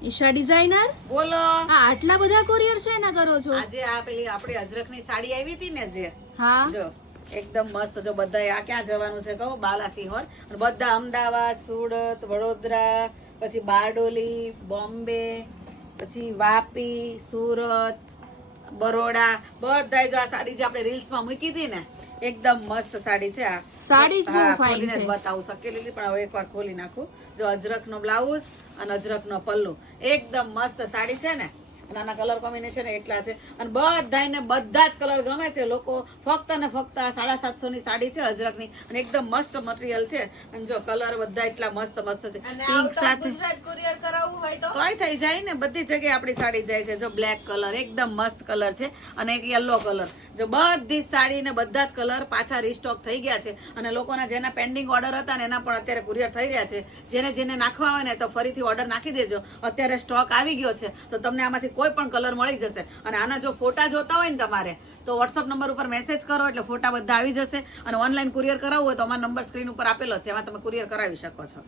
Isha designer બોલો. આટલા બધા કુરિયર છે ના કરો છો? આજે આ પેલી આપણી અજરખની સાડી આવી હતી ને જે, હા જો એકદમ મસ્ત. જો બધા આ ક્યાં જવાનું છે કહો? બાલાસિહોર. અને બધા અમદાવાદ, સુરત, વડોદરા, પછી બારડોલી, બોમ્બે, પછી વાપી, સુરત, બરોડા, બધા જો આ સાડી જે આપણે રીલ્સમાં મૂકી હતી ને, એકદમ મસ્ત સાડી છે આ. સાડી જ બહુ હા, fine ખોલીને જ છે. બતાવું શકેલી હતી, પણ હવે એકવાર ખોલી નાખું. જો અજરખનો બ્લાઉઝ અને અજરખનો પલ્લુ, એકદમ મસ્ત સાડી છે ને. અને આના કલર કોમ્બિનેશન એટલા છે. અને બધાને બધા જ કલર ગમે છે. લોકો ફક્ત ને ફક્ત આ 750 ની સાડી છે અજરખની, અને એકદમ મસ્ત મટીરિયલ છે. અને જો કલર બધા એટલા મસ્ત મસ્ત છે. પિંક સાથે ગુજરાત કુરિયર કરાવવું હોય તો તોય થઈ જાય ને, બધી જગ્યાએ આપણી સાડી જાય છે. જો બ્લેક કલર એકદમ મસ્ત કલર છે, અને એક યલો કલર. જો બધી સાડી ને બધા જ કલર પાછા રીસ્ટોક થઈ ગયા છે. અને લોકોના જેના પેન્ડિંગ ઓર્ડર હતા ને એના પણ અત્યારે કુરિયર થઈ રહ્યા છે. જેને જેને નાખવા હોય ને તો ફરીથી ઓર્ડર નાખી દેજો. અત્યારે સ્ટોક આવી ગયો છે, તો તમને આમાંથી કોઈ પણ કલર મળી જશે. અને આના જો ફોટા જોતા હોય ને તમારે, તો વોટ્સઅપ નંબર ઉપર મેસેજ કરો એટલે ફોટા બધા આવી જશે. અને ઓનલાઈન કુરિયર કરાવવું હોય તો અમારો નંબર સ્ક્રીન ઉપર આપેલો છે, એમાં તમે કુરિયર કરાવી શકો છો.